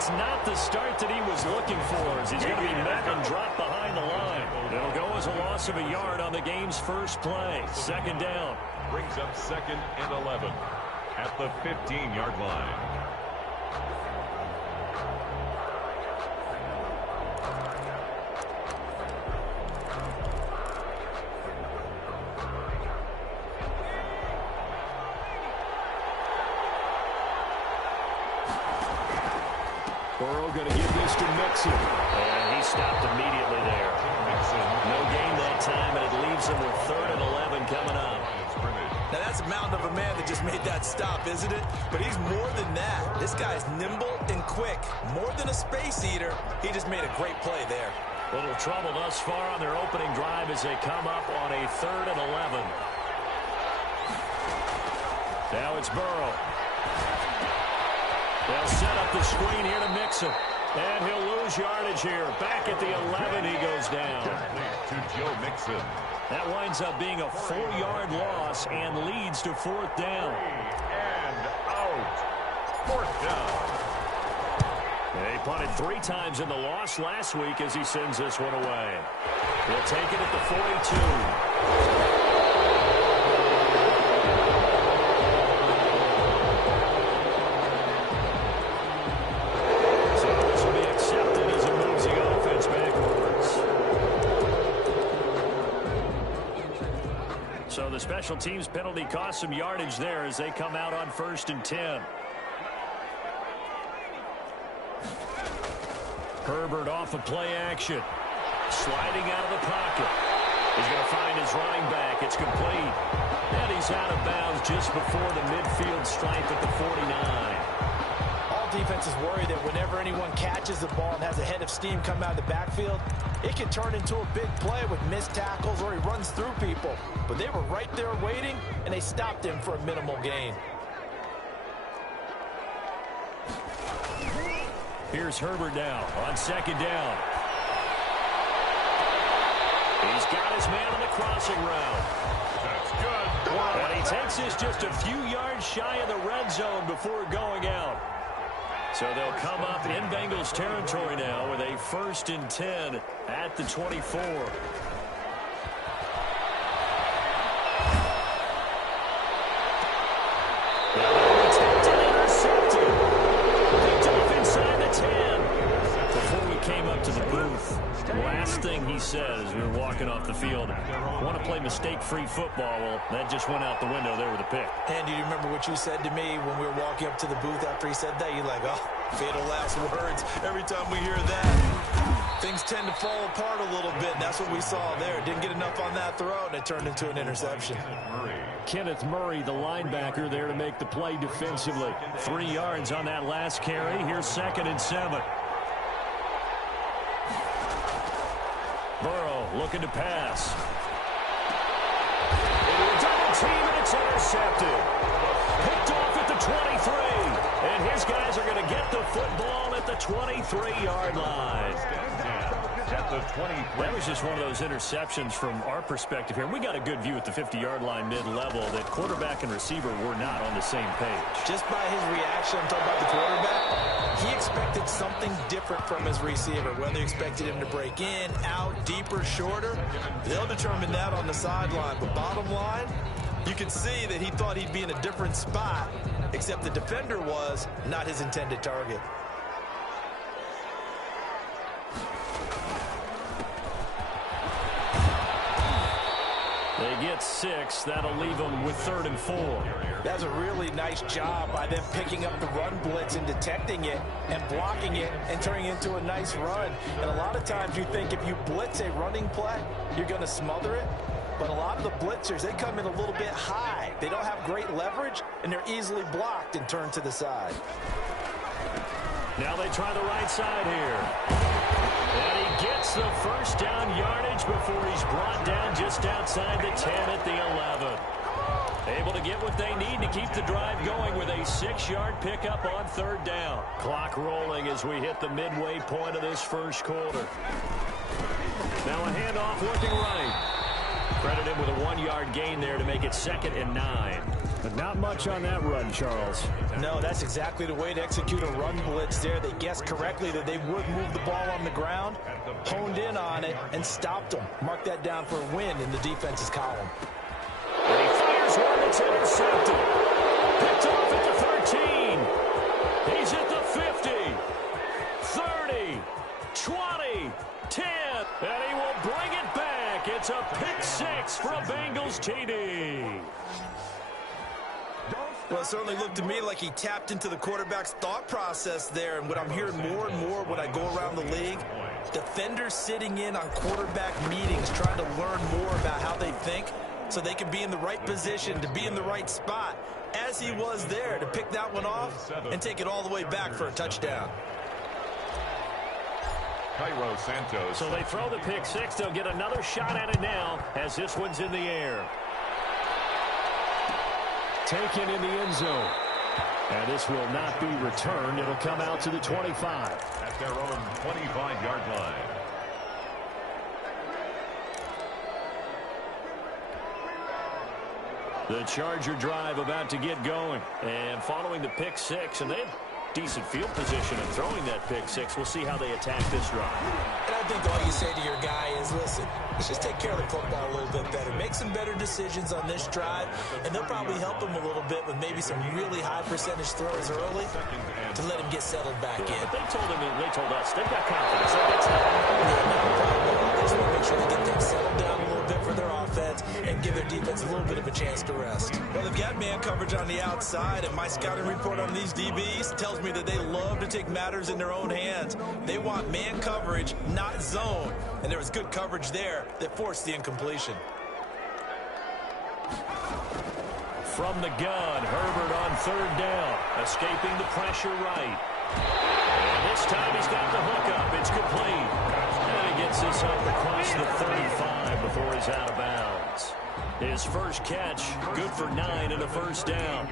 That's not the start that he was looking for, as he's going to be met and dropped behind the line. It'll go as a loss of a yard on the game's first play. Second down. Brings up 2nd and 11 at the 15-yard line. Burrow going to give this to Mixon. And he stopped immediately there. No gain that time, and it leaves him with 3rd and 11 coming up. Now, that's a mountain of a man that just made that stop, isn't it? But he's more than that. This guy's nimble and quick. More than a space eater, he just made a great play there. Little trouble thus far on their opening drive as they come up on a 3rd and 11. Now it's Burrow. They'll set up the screen here to Mixon. And he'll lose yardage here. Back at the 11, he goes down. To Joe Mixon. That winds up being a 4-yard loss and leads to 4th down. And out. 4th down. He punted 3 times in the loss last week as he sends this one away. He'll take it at the 42. So the special teams penalty cost some yardage there as they come out on 1st and 10. Herbert off of play action. Sliding out of the pocket. He's going to find his running back. It's complete. And he's out of bounds just before the midfield stripe at the 49. Defenses worry that whenever anyone catches the ball and has a head of steam come out of the backfield, it can turn into a big play with missed tackles or he runs through people. But they were right there waiting, and they stopped him for a minimal gain. Here's Herbert now on 2nd down. He's got his man on the crossing route. That's good. And he takes this just a few yards shy of the red zone before going out. So they'll come up in Bengals territory now with a 1st and 10 at the 24. Intercepted. Picked off inside the 10. Before we came up to the booth, last thing he says, we were walking off the field, want to play mistake-free football. Well, that just went out the window there with a pick. And do you remember what you said to me when we were walking up to the booth after he said that? You're like, oh, fatal last words. Every time we hear that, things tend to fall apart a little bit, and that's what we saw there. Didn't get enough on that throw, and it turned into an interception. Kenneth Murray, the linebacker, there to make the play defensively. 3 yards on that last carry. Here's 2nd and 7. Burrow looking to pass. Double team, and it's intercepted. Picked off at the 23. And his guys are going to get the football at the 23-yard line. At the 23. That was just one of those interceptions from our perspective here. We got a good view at the 50-yard line mid-level that quarterback and receiver were not on the same page. Just by his reaction, I'm talking about the quarterback, he expected something different from his receiver. Whether he expected him to break in, out, deeper, shorter, they'll determine that on the sideline. But bottom line, you can see that he thought he'd be in a different spot, except the defender was not his intended target. They get 6. That'll leave them with 3rd and 4. That's a really nice job by them picking up the run blitz and detecting it and blocking it and turning it into a nice run. And a lot of times you think if you blitz a running play, you're going to smother it. But a lot of the blitzers, they come in a little bit high. They don't have great leverage, and they're easily blocked and turned to the side. Now they try the right side here. And he gets the first down yardage before he's brought down just outside the 10 at the 11. Able to get what they need to keep the drive going with a 6-yard pickup on 3rd down. Clock rolling as we hit the midway point of this first quarter. Now a handoff looking right. Credit him with a 1-yard gain there to make it 2nd and 9. But not much on that run, Charles. No, that's exactly the way to execute a run blitz there. They guessed correctly that they would move the ball on the ground, honed in on it, and stopped them. Mark that down for a win in the defense's column. And he fires one that's intercepted. Picked off at the 13. He's at the 50. 30. 20. 10. And he will bring it back. It's a pick six for a Bengals TD. Well, it certainly looked to me like he tapped into the quarterback's thought process there. And what I'm hearing more and more when I go around the league, defenders sitting in on quarterback meetings trying to learn more about how they think so they can be in the right position to be in the right spot, as he was there to pick that one off and take it all the way back for a touchdown. Cairo Santos. So they throw the pick six. They'll get another shot at it now as this one's in the air. Taken in the end zone. And this will not be returned. It'll come out to the 25. At their own 25-yard line. The Charger drive about to get going. And following the pick six, and they have decent field position in throwing that pick six. We'll see how they attack this drive. And I think all you say to your guy is, listen, let's just take care of the football a little bit better. Make some better decisions on this drive, and they'll probably help him a little bit with maybe some really high percentage throws early to let him get settled back in. They told us they've got confidence. That's not They just want to make sure they get things settled down a little bit for their offense and give their defense a little bit of a chance to rest. Well, they've got man coverage on the outside, and my scouting report on these DBs tells me that they love to take matters in their own hands. They want man coverage, not zone. And there was good coverage there that forced the incompletion. from the gun. Herbert on third down, escaping the pressure right. And this time he's got the hook up. It's complete. And he gets this up across the 35 before he's out of bounds. His first catch, good for 9 and a first down.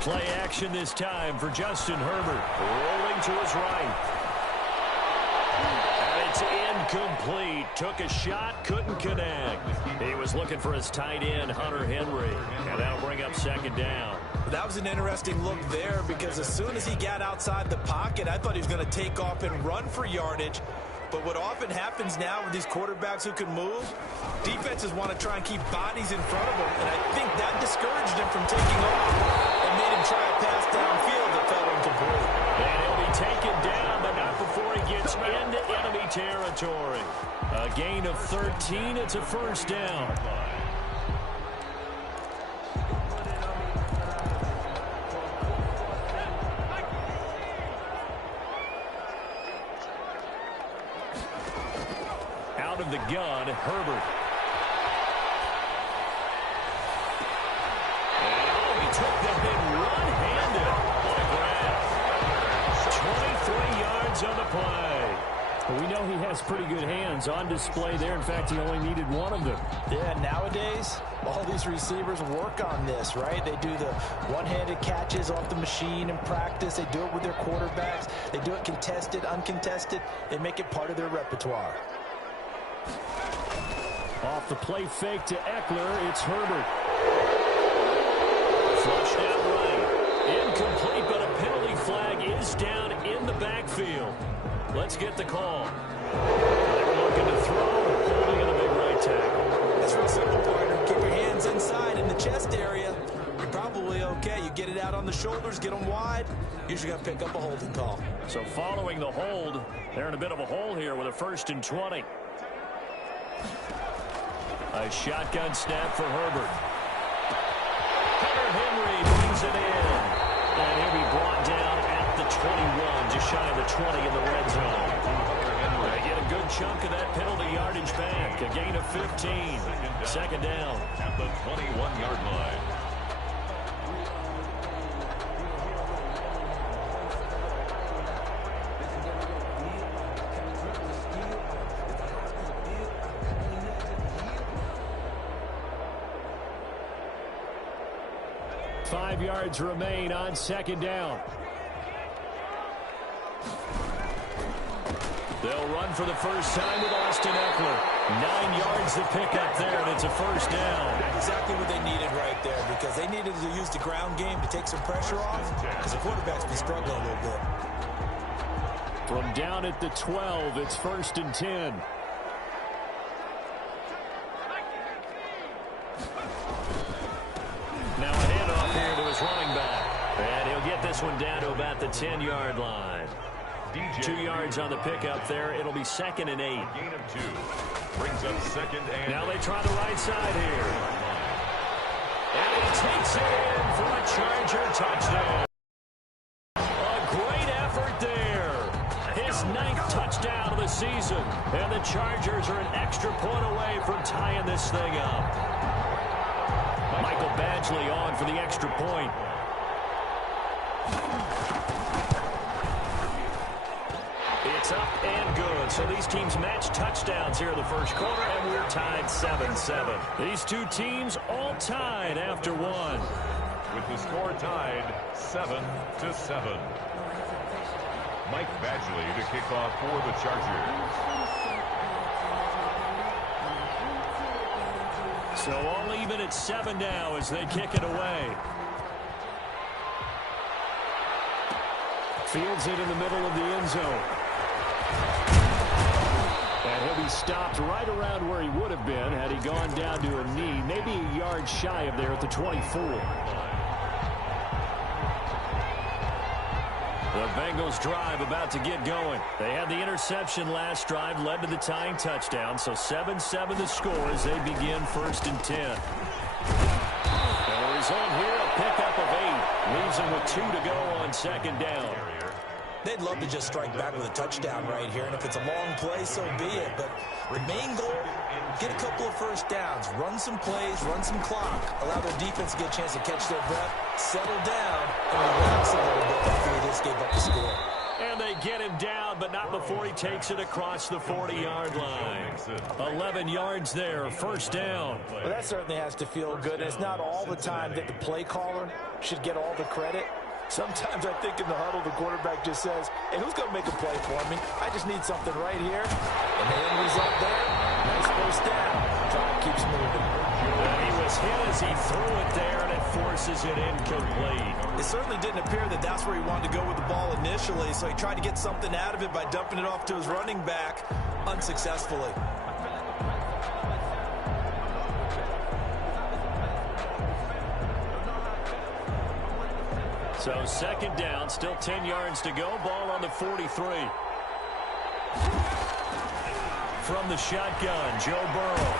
Play action this time for Justin Herbert. Rolling to his right. And it's incomplete. Took a shot, couldn't connect. He was looking for his tight end, Hunter Henry. And that'll bring up second down. That was an interesting look there because as soon as he got outside the pocket, I thought he was going to take off and run for yardage. But what often happens now with these quarterbacks who can move, defenses want to try and keep bodies in front of them. And I think that discouraged him from taking off and made him try a pass downfield that fell incomplete. And he'll be taken down, but not before he gets into enemy territory. A gain of 13. It's a first down. Out of the gun, Herbert. And he took the big one-handed. What a grab. 23 yards on the play. Well, we know he has pretty good hands on display there. In fact, he only needed one of them. Yeah, nowadays, all these receivers work on this, right? They do the one-handed catches off the machine in practice. They do it with their quarterbacks. They do it contested, uncontested. They make it part of their repertoire. Off the play fake to Eckler, it's Herbert. Flushed out right. Incomplete, but a penalty flag is down in the backfield. Let's get the call. They were looking to throw, holding in a big right tackle. That's real simple, partner. Keep your hands inside in the chest area. You're probably okay. You get it out on the shoulders, get them wide. Usually got to pick up a holding call. So following the hold, they're in a bit of a hole here with a 1st and 20. A shotgun snap for Herbert. Hunter Henry brings it in. And he'll be brought down at the 21, just shy of the 20 in the red zone. They get a good chunk of that penalty yardage back. A gain of 15. Second down. At the 21-yard line. Five yards remain on second down. They'll run for the first time with Austin Eckler. 9 yards to pick up there, and it's a first down. Exactly what they needed right there, because they needed to use the ground game to take some pressure off, because the quarterback's been struggling a little bit. From down at the 12, it's 1st and 10. Now a handoff here to his running back. And he'll get this one down to about the 10-yard line. 2 yards on the pickup there. It'll be 2nd and 8. Gain of 2. Brings up 2nd and... Now they try the right side here. And he takes it in for a Charger touchdown. A great effort there. His 9th touchdown of the season. And the Chargers are an extra point away from tying this thing up. Michael Badgley on for the extra point. It's up and good. So these teams match touchdowns here in the first quarter, and we're tied 7-7. These two teams all tied after one. With the score tied 7-7. Mike Badgley to kick off for the Chargers. So all even at 7 now as they kick it away. Fields it in the middle of the end zone. And he'll be stopped right around where he would have been had he gone down to a knee, maybe a yard shy of there at the 24. The Bengals drive about to get going. They had the interception last drive, led to the tying touchdown. So 7-7 the score as they begin 1st and 10. And the result here, a pickup of 8. Leaves them with 2 to go on 2nd down. They'd love to just strike back with a touchdown right here, and if it's a long play, so be it. But the main goal, get a couple of first downs, run some plays, run some clock, allow their defense to get a chance to catch their breath, settle down, and relax a little bit after they just gave up the score. And they get him down, but not before he takes it across the 40-yard line. 11 yards there, 1st down. Well, that certainly has to feel good. And it's not all the time that the play caller should get all the credit. Sometimes I think in the huddle, the quarterback just says, hey, who's going to make a play for me? I just need something right here. And the end result there, nice first down. Drive keeps moving. And he was hit as he threw it there, and it forces it incomplete. It certainly didn't appear that that's where he wanted to go with the ball initially, so he tried to get something out of it by dumping it off to his running back unsuccessfully. So 2nd down, still 10 yards to go. Ball on the 43. From the shotgun, Joe Burrow.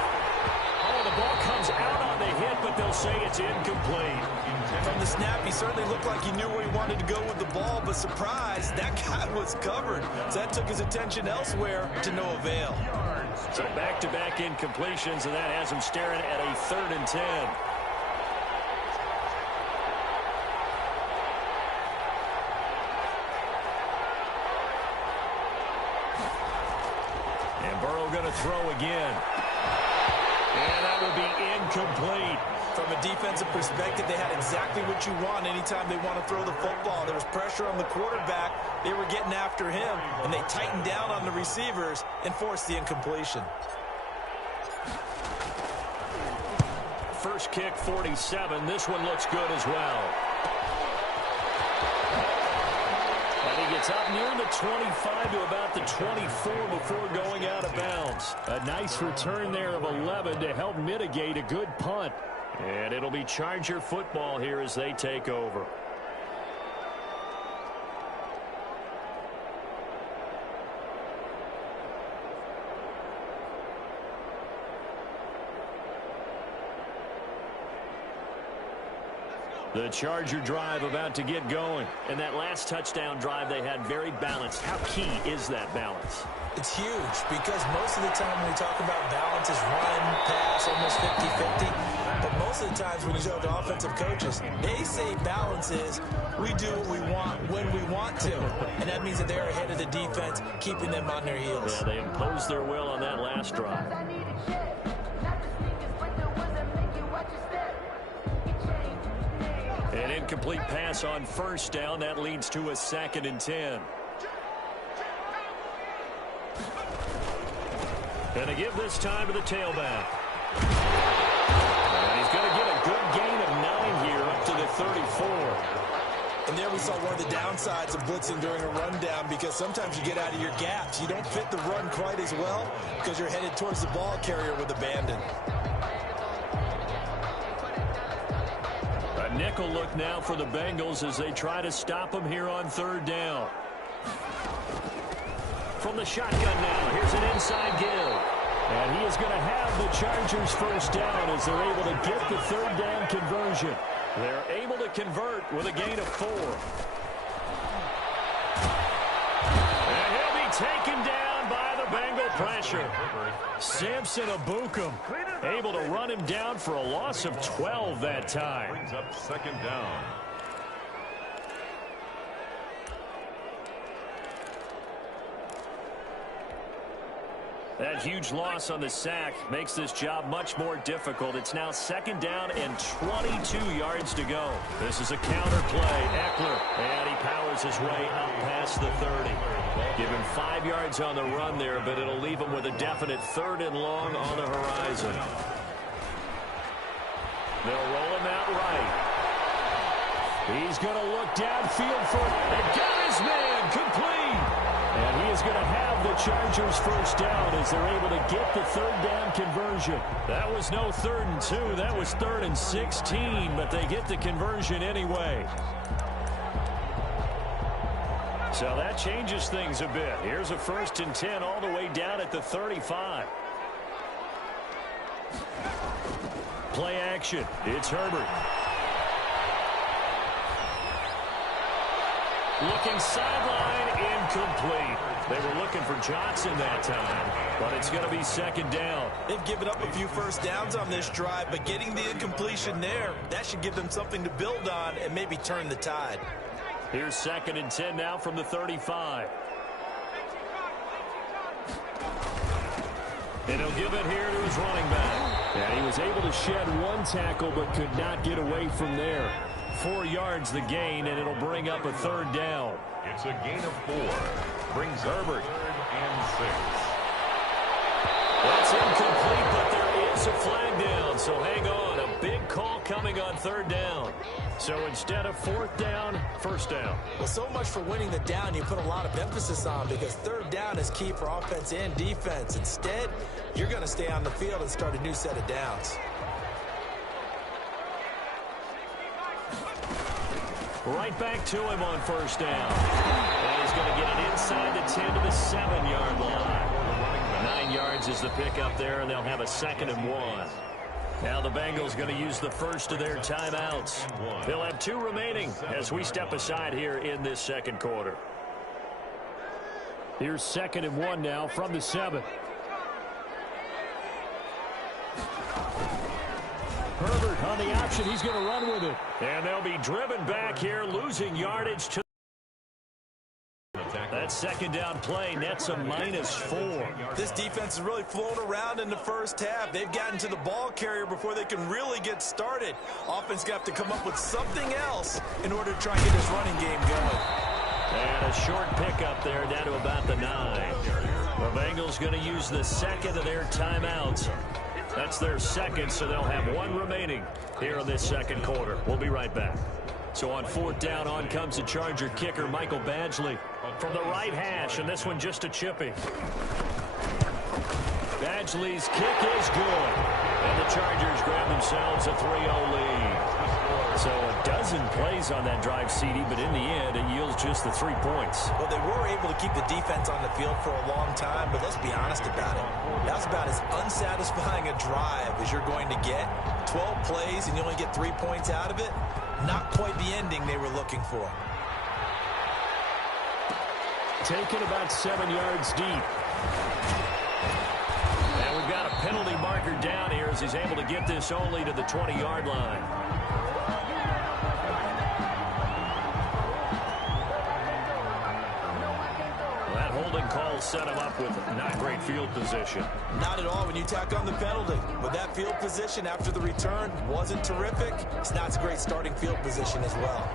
Oh, the ball comes out on the hit, but they'll say it's incomplete. From the snap, he certainly looked like he knew where he wanted to go with the ball, but surprise, that guy was covered. So that took his attention elsewhere to no avail. So back-to-back incompletions, and that has him staring at a 3rd and 10. Going to throw again. And that will be incomplete. From a defensive perspective, they had exactly what you want anytime they want to throw the football. There was pressure on the quarterback. They were getting after him, and they tightened down on the receivers and forced the incompletion. First kick, 47. This one looks good as well. He gets up near the 25 to about the 24 before going out of bounds. A nice return there of 11 to help mitigate a good punt. And it'll be Charger football here as they take over. The Charger drive about to get going. And that last touchdown drive they had very balanced. How key is that balance? It's huge because most of the time when we talk about balance is run, pass, almost 50-50. But most of the times when you talk to offensive coaches, they say balance is we do what we want when we want to. And that means that they're ahead of the defense, keeping them on their heels. Yeah, they imposed their will on that last drive. An incomplete pass on 1st down. That leads to a 2nd and 10. And to give this time to the tailback. And he's going to get a good gain of 9 here up to the 34. And there we saw one of the downsides of blitzing during a rundown, because sometimes you get out of your gaps. You don't fit the run quite as well because you're headed towards the ball carrier with abandon. A nickel look now for the Bengals as they try to stop him here on 3rd down. From the shotgun now, here's an inside give. And he is going to have the Chargers first down as they're able to get the 3rd down conversion. They're able to convert with a gain of 4. And he'll be taken down by the Bengal pressure. Samson Ebukam able to run him down for a loss of 12 that time. Brings up 2nd down. That huge loss on the sack makes this job much more difficult. It's now 2nd down and 22 yards to go. This is a counter play. Eckler, and he powers his way up past the 30. Give him 5 yards on the run there, but it'll leave him with a definite 3rd and long on the horizon. They'll roll him out right. He's going to look downfield for it. And got his man complete. And he is going to have the Chargers first down as they're able to get the 3rd down conversion. That was no 3rd and 2. That was 3rd and 16, but they get the conversion anyway. So that changes things a bit. Here's a 1st and 10 all the way down at the 35. Play action. It's Herbert. Looking sideline, incomplete. They were looking for Johnson that time, but it's going to be 2nd down. They've given up a few first downs on this drive, but getting the incompletion there, that should give them something to build on and maybe turn the tide. Here's 2nd and 10 now from the 35. And he'll give it here to his running back. And he was able to shed 1 tackle, but could not get away from there. 4 yards the gain, and it'll bring up a 3rd down. It's a gain of 4. Brings Herbert 3rd and 6. That's incomplete, but there is a flag down, so hang on. A big call coming on 3rd down. So instead of 4th down, 1st down. Well, so much for winning the down you put a lot of emphasis on, because 3rd down is key for offense and defense. Instead, you're going to stay on the field and start a new set of downs. Right back to him on 1st down. And he's going to get it inside the 10 to the 7-yard line. 9 yards is the pickup there, and they'll have a 2nd and 1. Now the Bengals going to use the first of their timeouts. They'll have 2 remaining as we step aside here in this 2nd quarter. Here's 2nd and 1 now from the 7. Herbert on the option. He's going to run with it. And they'll be driven back here, losing yardage to that 2nd down play. Nets a -4. This defense has really flown around in the first half. They've gotten to the ball carrier before they can really get started. Offense going to have to come up with something else in order to try and get this running game going. And a short pickup there down to about the 9. The Bengals going to use the 2nd of their timeouts. That's their 2nd, so they'll have 1 remaining here in this 2nd quarter. We'll be right back. So on 4th down, on comes the Charger kicker, Michael Badgley, from the right hash, and this one just a chippy. Badgley's kick is good, and the Chargers grab themselves a 3-0 lead. So a dozen plays on that drive, CD, but in the end, it yields just the 3 points. Well, they were able to keep the defense on the field for a long time, but let's be honest about it. That's about as unsatisfying a drive as you're going to get. 12 plays and you only get 3 points out of it. Not quite the ending they were looking for. Taken about 7 yards deep. And we've got a penalty marker down here as he's able to get this only to the 20-yard line. That holding call set him up with not great field position. Not at all when you tack on the penalty. But that field position after the return wasn't terrific. It's not a great starting field position as well.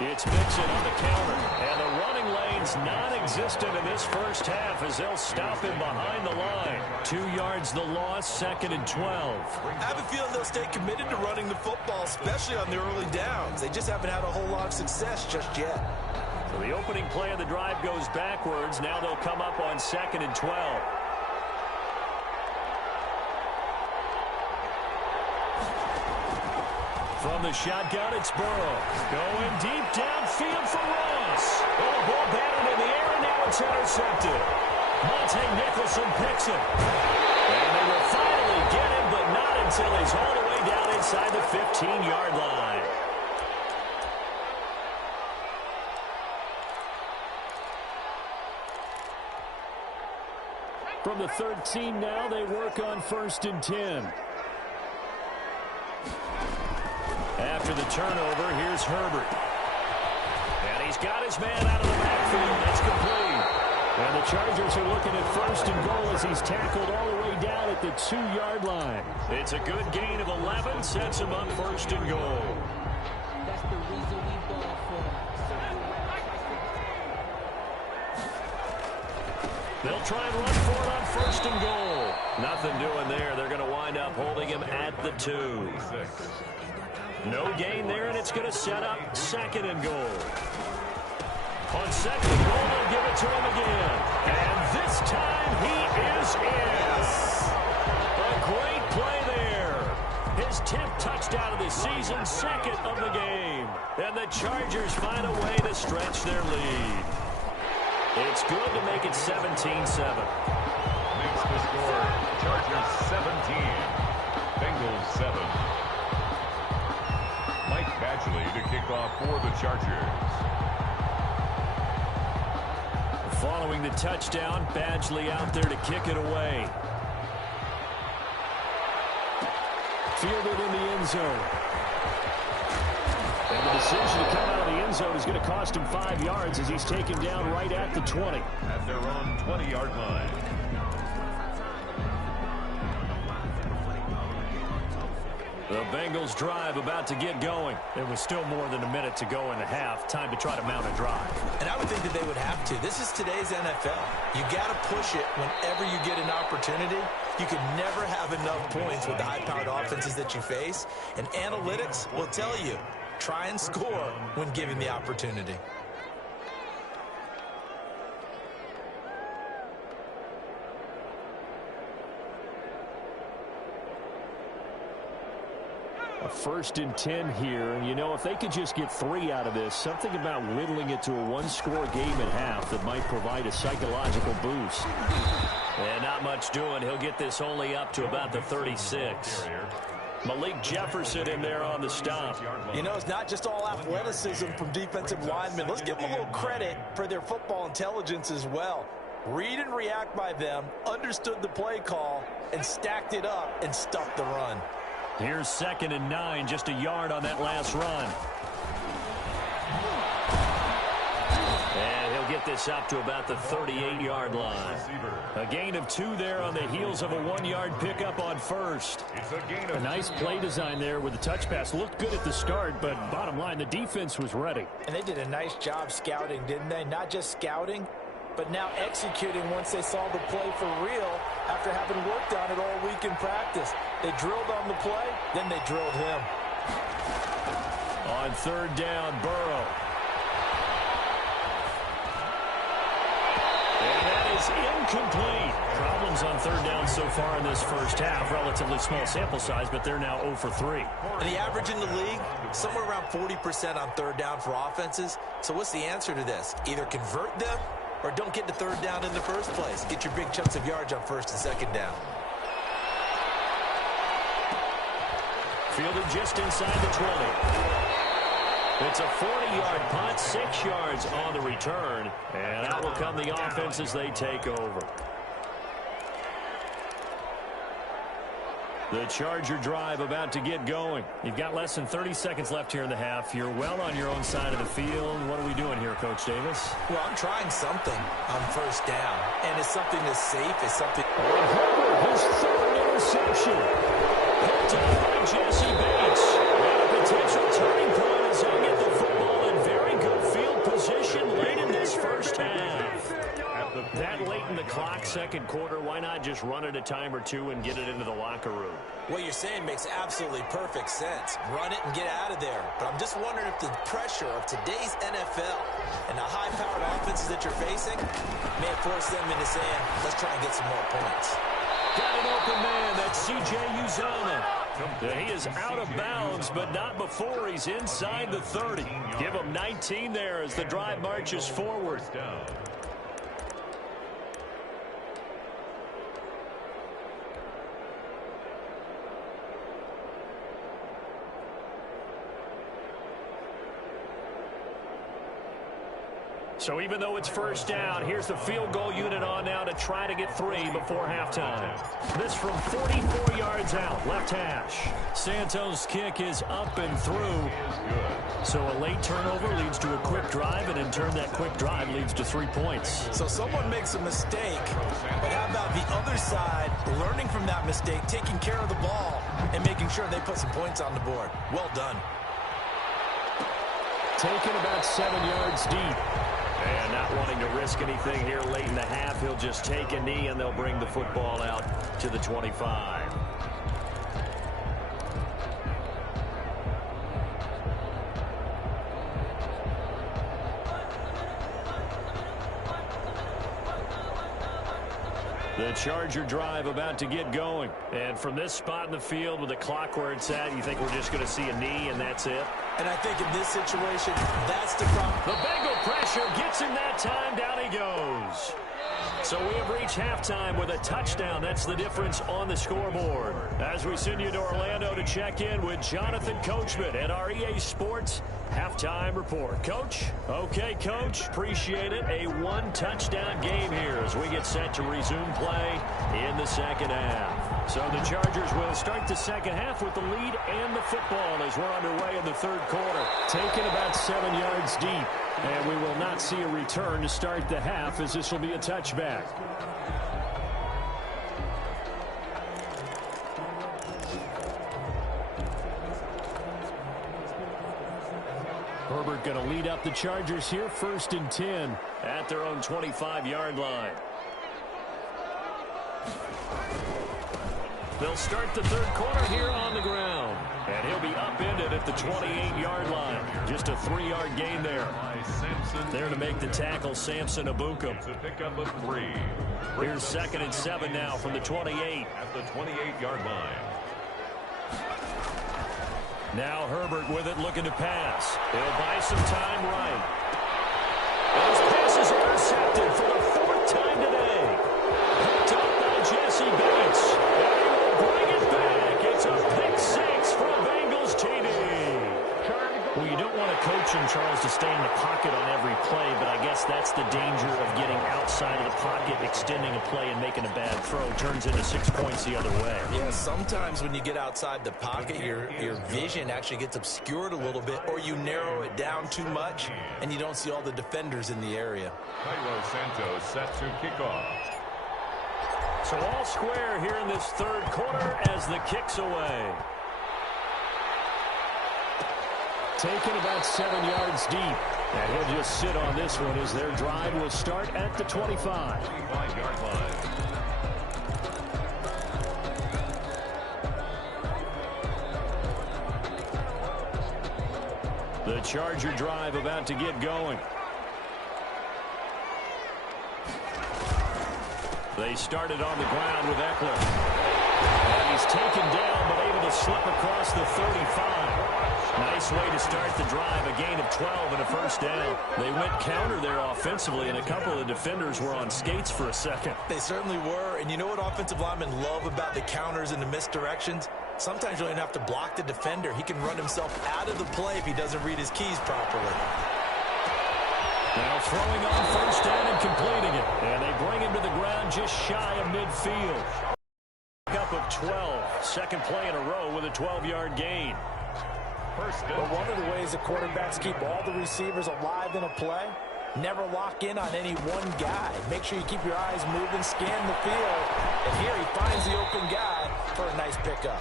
It's Mixon on the counter. And the running lane's non-existent in this first half as they'll stop him behind the line. 2 yards the loss, 2nd and 12. I have a feeling they'll stay committed to running the football, especially on the early downs. They just haven't had a whole lot of success just yet. So the opening play of the drive goes backwards. Now they'll come up on 2nd and 12. From the shotgun, it's Burrow. Going deep downfield for Ross. Oh, the ball batted in the air, and now it's intercepted. Monte Nicholson picks it. And they will finally get him, but not until he's all the way down inside the 15-yard line. From the 13 now, they work on 1st and 10. After the turnover, here's Herbert. And he's got his man out of the backfield. That's complete. And the Chargers are looking at 1st and goal as he's tackled all the way down at the 2-yard line. It's a good gain of 11, sets him up 1st and goal. That's the reason we ball for. They'll try and run for it on 1st and goal. Nothing doing there. They're going to wind up holding him at the 2. No gain there, and it's going to set up 2nd and goal. On 2nd and goal, they'll give it to him again. And this time, he is in. A great play there. His 10th touchdown of the season, 2nd of the game. And the Chargers find a way to stretch their lead. It's good to make it 17-7. Makes the score Chargers 17, Bengals 7. Mike Badgley to kick off for the Chargers. Following the touchdown, Badgley out there to kick it away. Fielded in the end zone. And the decision to come out of the end zone is going to cost him 5 yards as he's taken down right at the 20. At their own 20-yard line. The Bengals drive about to get going. There was still more than a minute to go in the half. Time to try to mount a drive. And I would think that they would have to. This is today's NFL. You got to push it whenever you get an opportunity. You can never have enough points with the high-powered offenses that you face. And analytics will tell you, try and score when given the opportunity. A 1st and 10 here, and you know, if they could just get 3 out of this, something about whittling it to a 1-score game at half that might provide a psychological boost. And not much doing. He'll get this only up to about the 36. Malik Jefferson in there on the stop. You know, it's not just all athleticism from defensive linemen. Let's give them a little credit for their football intelligence as well. Read and react by them, understood the play call, and stacked it up and stuffed the run. Here's 2nd and 9, just a yard on that last run. And he'll get this up to about the 38-yard line. A gain of 2 there on the heels of a 1-yard pickup on 1st. A nice play design there with the touch pass. Looked good at the start, but bottom line, the defense was ready. And they did a nice job scouting, didn't they? Not just scouting, but now executing once they saw the play for real after having worked on it all week in practice. They drilled on the play, then they drilled him. On 3rd down, Burrow. And that is incomplete. Problems on 3rd down so far in this first half. Relatively small sample size, but they're now 0 for 3. And the average in the league, somewhere around 40% on 3rd down for offenses. So what's the answer to this? Either convert them or don't get to 3rd down in the first place. Get your big chunks of yards on 1st and 2nd down. Fielded just inside the 20. It's a 40-yard punt, 6 yards on the return. And out will come the offense as they take over. The Charger drive about to get going. You've got less than 30 seconds left here in the half. You're well on your own side of the field. What are we doing here, Coach Davis? Well, I'm trying something on 1st down. And it's something that's safe. It's something... His 3rd interception. Picked up by Jesse Bates. And a potential turning point as he'll get the football in very That late in the clock, second quarter, why not just run it a time or two and get it into the locker room? What you're saying makes absolutely perfect sense. Run it and get out of there. But I'm just wondering if the pressure of today's NFL and the high-powered offenses that you're facing may force them into saying, let's try and get some more points. Got an open man. That's C.J. Uzomah. He is out of bounds, but not before he's inside the 30. Give him 19 there as the drive marches forward. So even though it's first down, here's the field goal unit on now to try to get 3 before halftime. This from 44 yards out, left hash. Santos' kick is up and through. So a late turnover leads to a quick drive, and in turn that quick drive leads to 3 points. So someone makes a mistake, but how about the other side learning from that mistake, taking care of the ball, and making sure they put some points on the board? Well done. Taken about 7 yards deep. And not wanting to risk anything here late in the half, he'll just take a knee and they'll bring the football out to the 25. The Charger drive about to get going. And from this spot in the field with the clock where it's at, you think we're just going to see a knee and that's it? And I think in this situation, that's the problem. The Bengal pressure gets him that time. Down he goes. So we have reached halftime with a touchdown. That's the difference on the scoreboard. As we send you to Orlando to check in with Jonathan Coachman at our EA Sports Halftime Report. Coach? Okay, Coach. Appreciate it. A one-touchdown game here as we get set to resume play in the second half. So the Chargers will start the second half with the lead and the football as we're underway in the third quarter. Taken about 7 yards deep. And we will not see a return to start the half as this will be a touchback. Herbert going to lead up the Chargers here, 1st and 10 at their own 25-yard line. They'll start the third quarter here on the ground. And he'll be upended at the 28-yard line. Just a 3-yard gain there. There to make the tackle, Samson Ebukam. To pick up a 3. Here's 2nd and 7 now from the 28. At the 28-yard line. Now Herbert with it, looking to pass. He'll buy some time right. Those passes are intercepted for the 4th time today. Picked up by Jesse Bates. And he will bring it back. It's a pick 6 from Bengals TD. Well, you don't want a coach in Charles to stay in the pocket on every play, but I guess that's the danger of getting outside of the pocket, extending a play, and making a bad throw. Turns into 6 points the other way. Yeah, sometimes when you get outside the pocket, your vision actually gets obscured a little bit, or you narrow it down too much, and you don't see all the defenders in the area. Cairo Santos set to kick off. So all square here in this third quarter as the kick's away. Taken about 7 yards deep. And he'll just sit on this one as their drive will start at the 25. 25-yard line. The Charger drive about to get going. They started on the ground with Eckler. And he's taken down but able to slip across the 35. Nice way to start the drive, a gain of 12 and a first down. They went counter there offensively, and a couple of the defenders were on skates for a second. They certainly were, and you know what offensive linemen love about the counters and the misdirections? Sometimes you don't even have to block the defender. He can run himself out of the play if he doesn't read his keys properly. Now throwing on first down and completing it. And they bring him to the ground just shy of midfield. Up of 12. Second play in a row with a 12-yard gain. But one of the ways the quarterbacks keep all the receivers alive in a play, never lock in on any one guy. Make sure you keep your eyes moving, scan the field. And here he finds the open guy, for a nice pickup.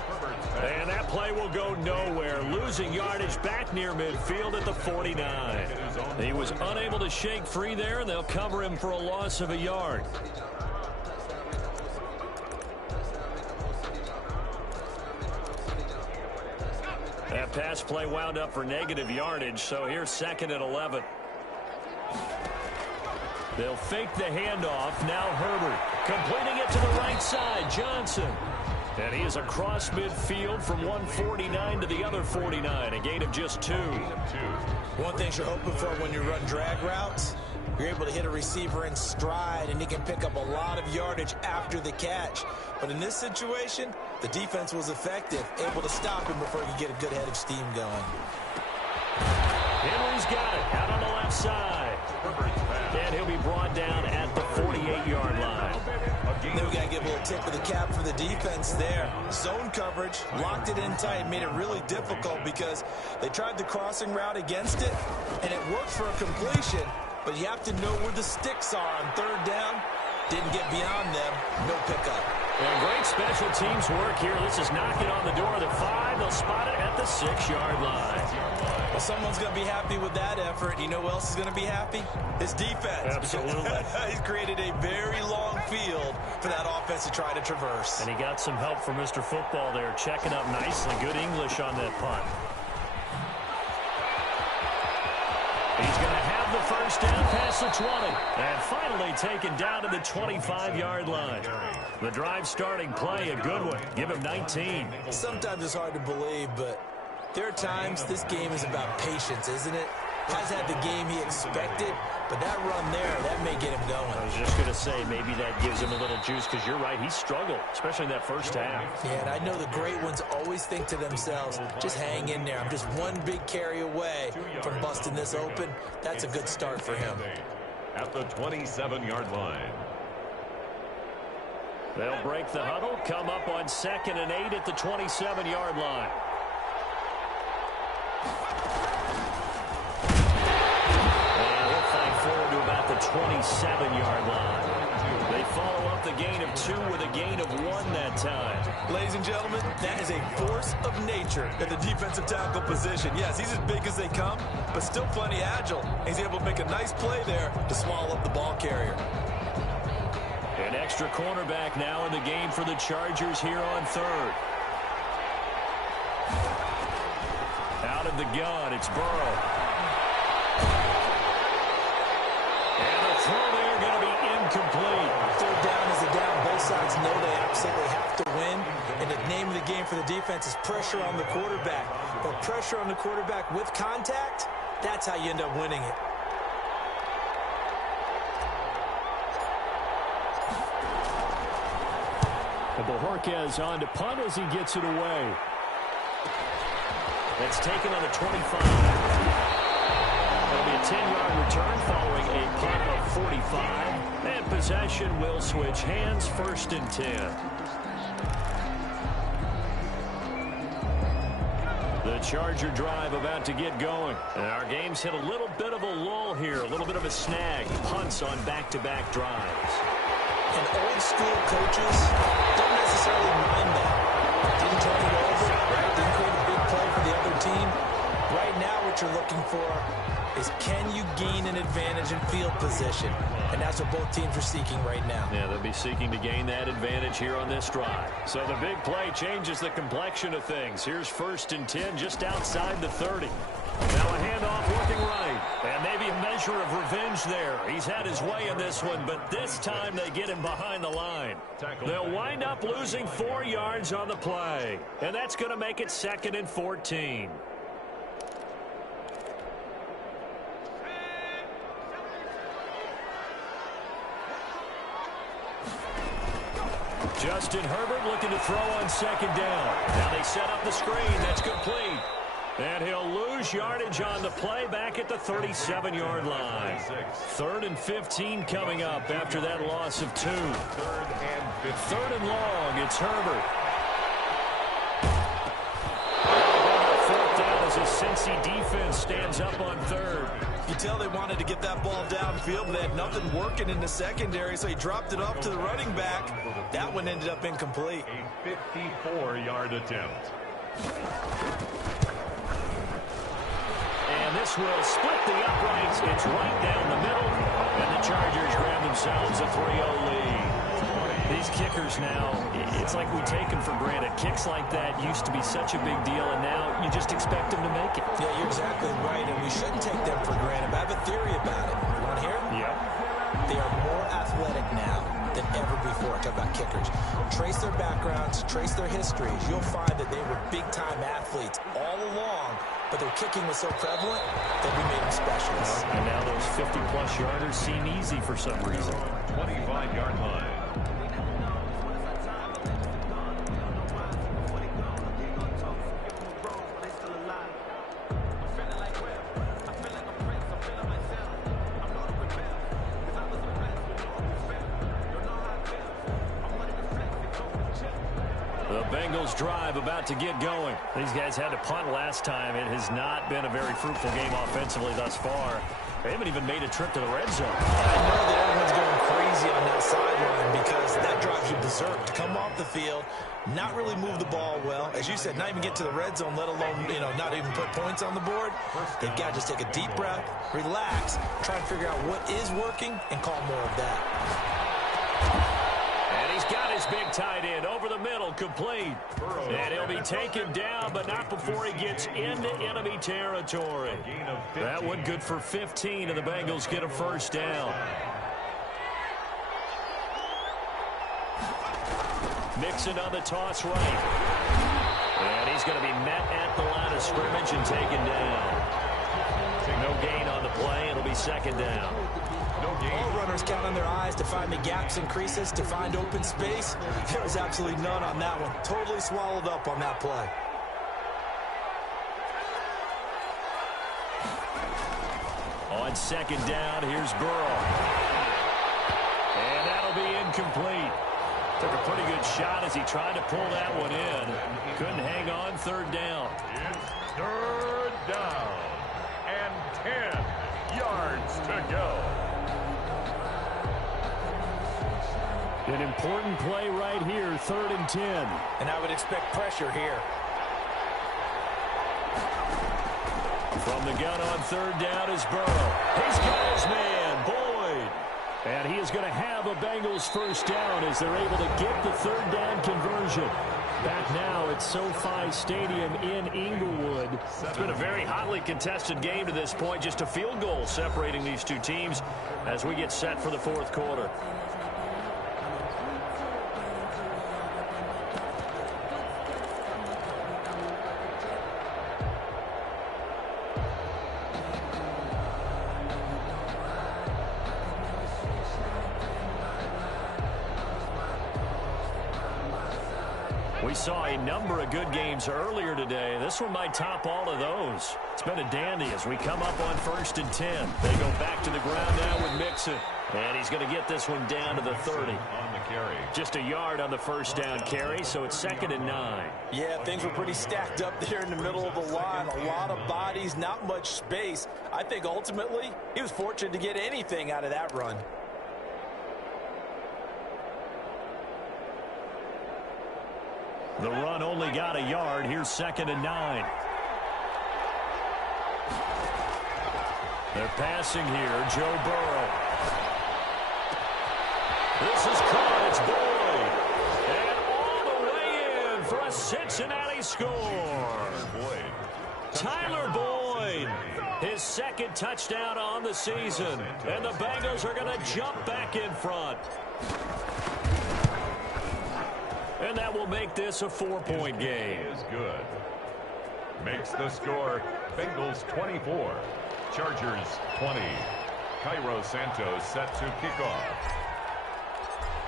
And that play will go nowhere, losing yardage back near midfield at the 49. He was unable to shake free there, and they'll cover him for a loss of a yard. That pass play wound up for negative yardage, so here's 2nd and 11. They'll fake the handoff. Now Herbert completing it to the right side. Johnson. And he is across midfield from 149 to the other 49. A gain of just 2. One thing you're hoping for when you run drag routes, you're able to hit a receiver in stride, and he can pick up a lot of yardage after the catch. But in this situation, the defense was effective, able to stop him before he could get a good head of steam going. Henry's got it out on the left side. And he'll be brought down at the 48-yard line. Then we got to give a little tip of the cap for the defense there. Zone coverage, locked it in tight, made it really difficult because they tried the crossing route against it, and it worked for a completion, but you have to know where the sticks are on 3rd down. Didn't get beyond them, no pickup. And great special teams work here. This is knocking on the door of the 5. They'll spot it at the 6-yard line. Well, someone's going to be happy with that effort. You know who else is going to be happy? His defense. Absolutely. He's created a very long field for that offense to try to traverse. And he got some help from Mr. Football there, checking up nicely. Good English on that punt. He's going to have the first down past the 20. And finally taken down to the 25-yard line. The drive starting play, a good one. Give him 19. Sometimes it's hard to believe, but there are times this game is about patience, isn't it? Has had the game he expected, but that run there, that may get him going. I was just going to say, maybe that gives him a little juice, because you're right, he struggled, especially in that first half. Yeah, and I know the great ones always think to themselves, just hang in there. I'm just one big carry away from busting this open. That's a good start for him. At the 27-yard line. They'll break the huddle, come up on 2nd and 8 at the 27-yard line. Forward to about the 27-yard line. They follow up the gain of 2 with a gain of 1 that time. Ladies and gentlemen, that is a force of nature at the defensive tackle position. Yes, he's as big as they come, but still plenty agile. He's able to make a nice play there to swallow up the ball carrier. An extra cornerback now in the game for the Chargers here on 3rd. Out of the gun, it's Burrow. Throw there going to be incomplete. 3rd down is a down. Both sides know they absolutely have to win. And the name of the game for the defense is pressure on the quarterback. But pressure on the quarterback with contact, that's how you end up winning it. Bojorquez on to punt as he gets it away. That's taken on the 25. It'll be a 10-yard return following a punt of 45. And possession will switch hands, 1st and 10. The Charger drive about to get going. And our game's hit a little bit of a lull here, a little bit of a snag. Punts on back-to-back drives. And old school coaches don't necessarily mind that. Didn't turn it over, right? Didn't create a big play for the other team. Right now what you're looking for is, can you gain an advantage in field position? And that's what both teams are seeking right now. Yeah, they'll be seeking to gain that advantage here on this drive. So the big play changes the complexion of things. Here's 1st and 10 just outside the 30. Now a handoff working right. And maybe a measure of revenge there. He's had his way in this one, but this time they get him behind the line. They'll wind up losing 4 yards on the play. And that's going to make it 2nd and 14. Justin Herbert looking to throw on 2nd down. Now they set up the screen. That's complete. And he'll lose yardage on the play back at the 37-yard line. 3rd and 15 coming up after that loss of 2. 3rd and long, it's Herbert. 4th down as a Cincy defense stands up on 3rd. You tell they wanted to get that ball downfield, but they had nothing working in the secondary, so he dropped it off to the running back. That one ended up incomplete. A 54-yard attempt. And this will split the uprights. It's right down the middle. And the Chargers grab themselves a 3-0 lead. These kickers now, it's like we take them for granted. Kicks like that used to be such a big deal, and now you just expect them to make it. Yeah, you're exactly right, and we shouldn't take them for granted. But I have a theory about it. You want to hear it? Yep. They are more athletic now than ever before. I talk about kickers. Trace their backgrounds, trace their histories. You'll find that they were big-time athletes all along, but their kicking was so prevalent that we made them specialists. And now those 50-plus yarders seem easy for some reason. 25-yard line. Drive about to get going. These guys had to punt last time. It has not been a very fruitful game offensively thus far. They haven't even made a trip to the red zone. I know that everyone's going crazy on that sideline because that drives you berserk. To come off the field, not really move the ball well. As you said, not even get to the red zone, let alone, not even put points on the board. They've got to just take a deep breath, relax, try and figure out what is working, and call more of that. He's got his big tight end over the middle, complete. And he'll be taken down, but not before he gets into enemy territory. That one good for 15, and the Bengals get a first down. Mixon on the toss right. And he's going to be met at the line of scrimmage and taken down. No gain on the play. It'll be second down. All runners count on their eyes to find the gaps and creases, to find open space. There was absolutely none on that one. Totally swallowed up on that play. On second down, here's Burrow. And that'll be incomplete. Took a pretty good shot as he tried to pull that one in. Couldn't hang on. Third down. It's third down. And 10 yards to go. An important play right here, 3rd and 10. And I would expect pressure here. From the gun on third down is Burrow. He's got his man, Boyd. And he is going to have a Bengals first down as they're able to get the third down conversion. Back now at SoFi Stadium in Inglewood. It's been a very hotly contested game to this point. Just a field goal separating these two teams as we get set for the fourth quarter. We saw a number of good games earlier today. This one might top all of those. It's been a dandy as we come up on 1st and 10. They go back to the ground now with Mixon. And he's going to get this one down to the 30. On the carry. Just a yard on the first down carry, so it's 2nd and 9. Yeah, things were pretty stacked up there in the middle of the line. A lot of bodies, not much space. I think ultimately he was fortunate to get anything out of that run. The run only got a yard. Here's 2nd and 9. They're passing here. Joe Burrow. This is caught. It's Boyd. And all the way in for a Cincinnati score. Tyler Boyd. His 2nd touchdown on the season. And the Bengals are going to jump back in front. And that will make this a 4-point game. Is good. Makes the score Bengals 24, Chargers 20. Cairo Santos set to kick off.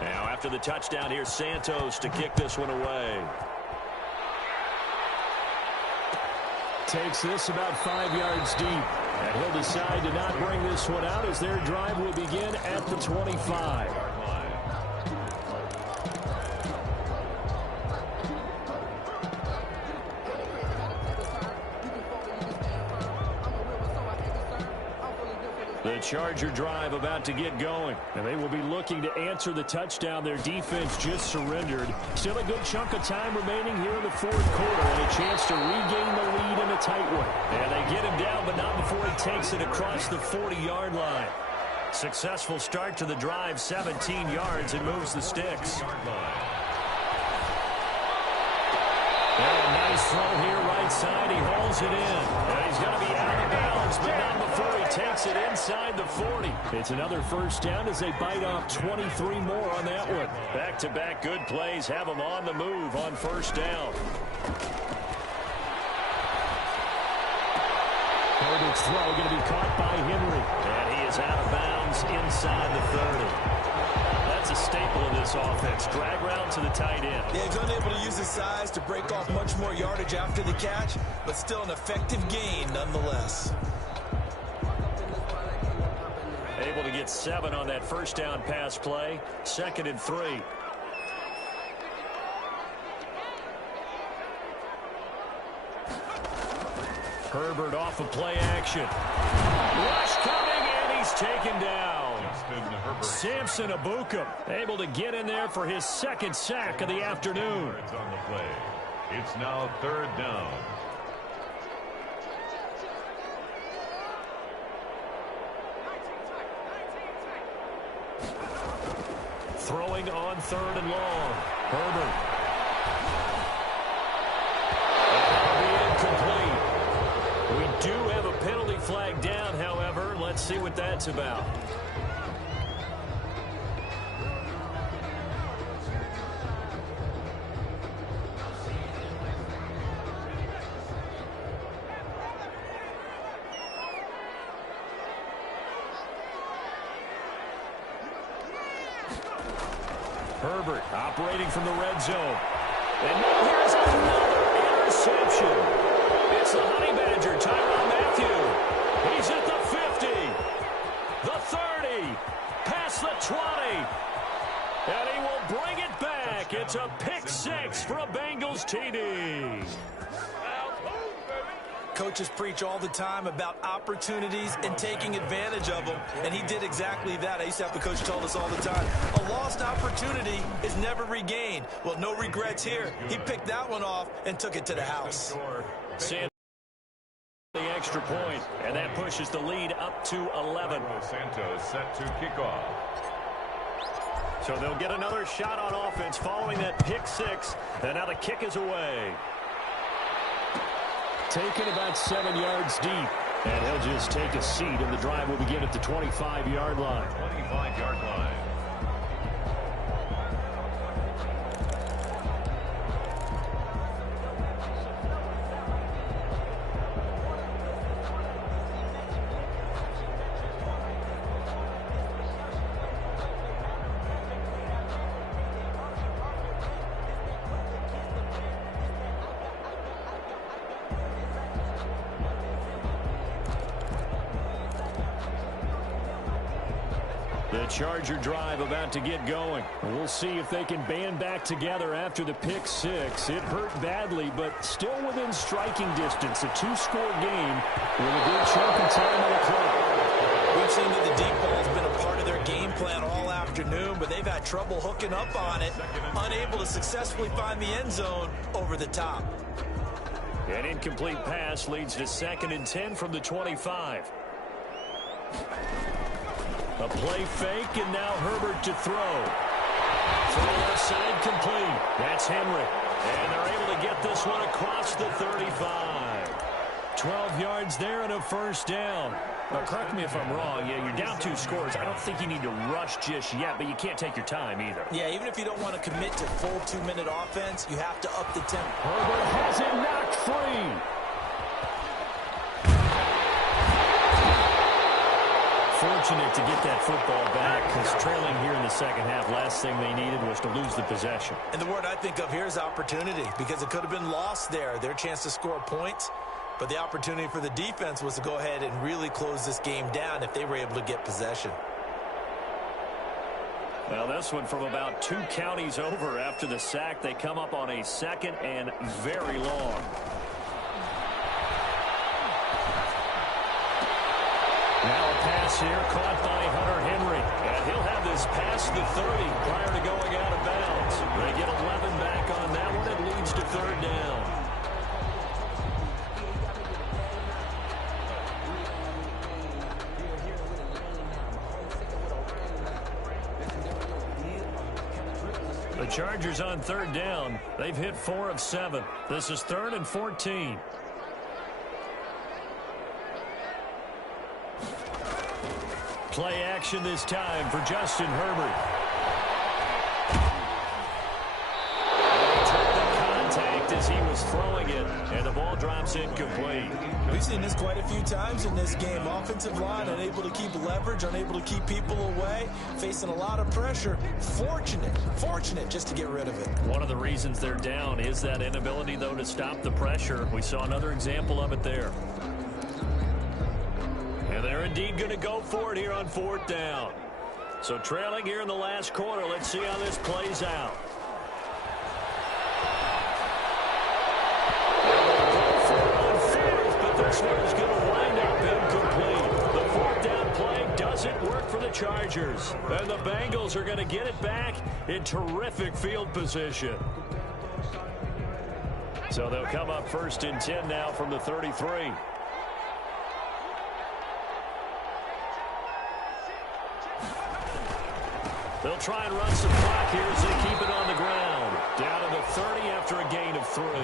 Now after the touchdown, here's Santos to kick this one away. Takes this about 5 yards deep. And he'll decide to not bring this one out as their drive will begin at the 25. The Charger drive about to get going. And they will be looking to answer the touchdown their defense just surrendered. Still a good chunk of time remaining here in the fourth quarter and a chance to regain the lead in a tight one. And they get him down, but not before he takes it across the 40-yard line. Successful start to the drive, 17 yards, and moves the sticks. And a nice throw here right side. He hauls it in. And he's going to be out of bounds, but not before he takes it inside the 40. It's another first down as they bite off 23 more on that one. Back-to-back good plays have them on the move on first down. Herbert's throw going to be caught by Henry. And he is out of bounds inside the 30. That's a staple of this offense. Drag route to the tight end. Yeah, he's unable to use his size to break off much more yardage after the catch, but still an effective gain nonetheless. Able to get 7 on that first down pass play. 2nd and 3. Herbert off of play action. Rush coming, and he's taken down. Samson Ebukam able to get in there for his 2nd sack of the afternoon. On the play. It's now 3rd down. Throwing on 3rd and long. Herbert. That'll be incomplete. We do have a penalty flag down, however. Let's see what that's about. Herbert operating from the red zone. And now here's another interception. It's the Honey Badger, Tyrann Mathieu. He's at the 50, the 30, past the 20. And he will bring it back. It's a pick 6 for a Bengals TD. Coaches preach all the time about opportunities and taking advantage of them, and he did exactly that. I used to have the coach tell us all the time, a lost opportunity is never regained. Well, no regrets here. He picked that one off and took it to the house. The extra point, and that pushes the lead up to 11. Santos set to kick off. So they'll get another shot on offense following that pick 6, and now the kick is away. Taken about 7 yards deep. And he'll just take a seat, and the drive will begin at the 25-yard line. 25-yard line. The Charger drive about to get going. We'll see if they can band back together after the pick 6. It hurt badly, but still within striking distance. A 2-score game with a good chunk of time on the clock. We've seen that the deep ball has been a part of their game plan all afternoon, but they've had trouble hooking up on it, unable to successfully find the end zone over the top. An incomplete pass leads to 2nd and 10 from the 25. A play fake, and now Herbert to throw. Throw left side complete. That's Henry. And they're able to get this one across the 35. 12 yards there and a first down. Now, correct me if I'm wrong. Yeah, you're down 2 scores. I don't think you need to rush just yet, but you can't take your time either. Yeah, even if you don't want to commit to full 2-minute offense, you have to up the tempo. Herbert has it knocked free. Fortunate to get that football back, because trailing here in the second half, last thing they needed was to lose the possession. And the word I think of here is opportunity, because it could have been lost there, their chance to score points. But the opportunity for the defense was to go ahead and really close this game down if they were able to get possession. Well, this one from about 2 counties over after the sack. They come up on a 2nd and very long. Now a pass pass here caught by Hunter Henry. And he'll have this past the 30 prior to going out of bounds. They get 11 back on that one. It leads to third down. The Chargers on third down. They've hit 4 of 7. This is 3rd and 14. Play action this time for Justin Herbert. He took the contact as he was throwing it, and the ball drops incomplete. We've seen this quite a few times in this game. Offensive line unable to keep leverage, unable to keep people away, facing a lot of pressure. Fortunate just to get rid of it. One of the reasons they're down is that inability, though, to stop the pressure. We saw another example of it there. And they're indeed going to go for it here on 4th down. So trailing here in the last quarter. Let's see how this plays out. This one is going to wind up incomplete. The 4th down play doesn't work for the Chargers. And the Bengals are going to get it back in terrific field position. So they'll come up 1st and 10 now from the 33. They'll try and run some clock here as they keep it on the ground. Down to the 30 after a gain of 3. 28,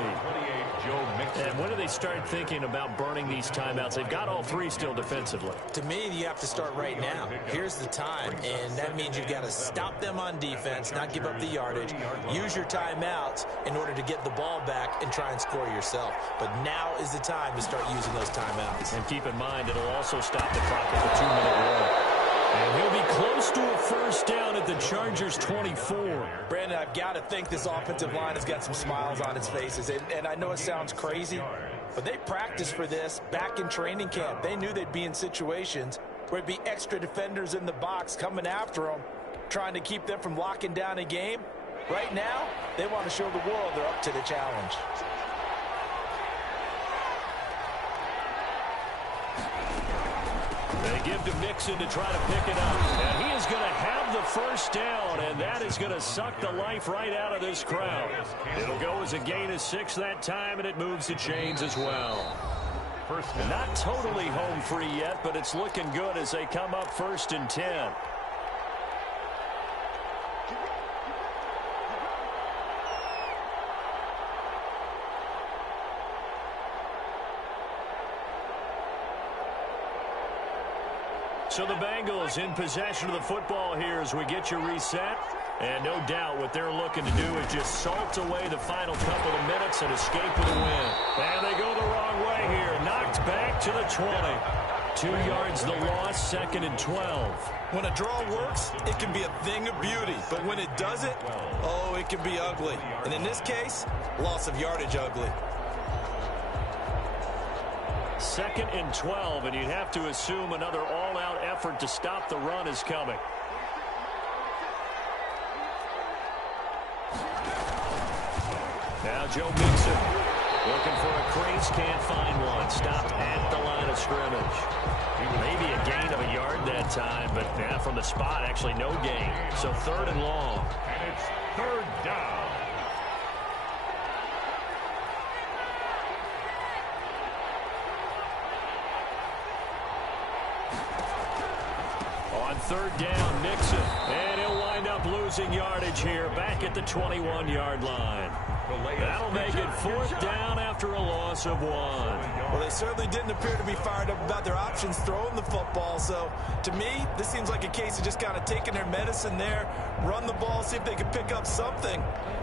Joe Mixon. And when do they start thinking about burning these timeouts? They've got all 3 still defensively. To me, you have to start right now. Here's the time, and that means you've got to stop them on defense, not give up the yardage. Use your timeouts in order to get the ball back and try and score yourself. But now is the time to start using those timeouts. And keep in mind, it'll also stop the clock at the 2-minute warning. And he'll be close to a 1st down at the Chargers' 24. Brandon, I've got to think this offensive line has got some smiles on its faces. And I know it sounds crazy, but they practiced for this back in training camp. They knew they'd be in situations where it'd be extra defenders in the box coming after them, trying to keep them from locking down a game. Right now, they want to show the world they're up to the challenge. They give to Mixon to try to pick it up. And he is going to have the 1st down, and that is going to suck the life right out of this crowd. It'll go as a gain of 6 that time, and it moves the chains as well. Not totally home free yet, but it's looking good as they come up 1st and 10. So the Bengals in possession of the football here as we get you reset. And no doubt what they're looking to do is just salt away the final couple of minutes and escape with a win. And they go the wrong way here. Knocked back to the 20. 2 yards the loss, 2nd and 12. When a draw works, it can be a thing of beauty. But when it doesn't, oh, it can be ugly. And in this case, loss of yardage ugly. 2nd and 12, and you'd have to assume another all-out effort to stop the run is coming. Now Joe Mixon looking for a crease, can't find one. Stopped at the line of scrimmage. Maybe a gain of a yard that time, but yeah, from the spot, actually no gain. So 3rd and long. And it's 3rd down. On 3rd down, Mixon. And he'll wind up losing yardage here back at the 21-yard line. That'll make it 4th down after a loss of 1. Well, they certainly didn't appear to be fired up about their options throwing the football. So, to me, this seems like a case of just kind of taking their medicine there, run the ball, see if they could pick up something.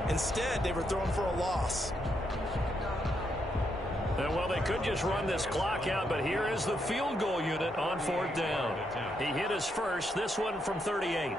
Instead, they were throwing for a loss. Well, they could just run this clock out, but here is the field goal unit on 4th down. He hit his first, this one from 38.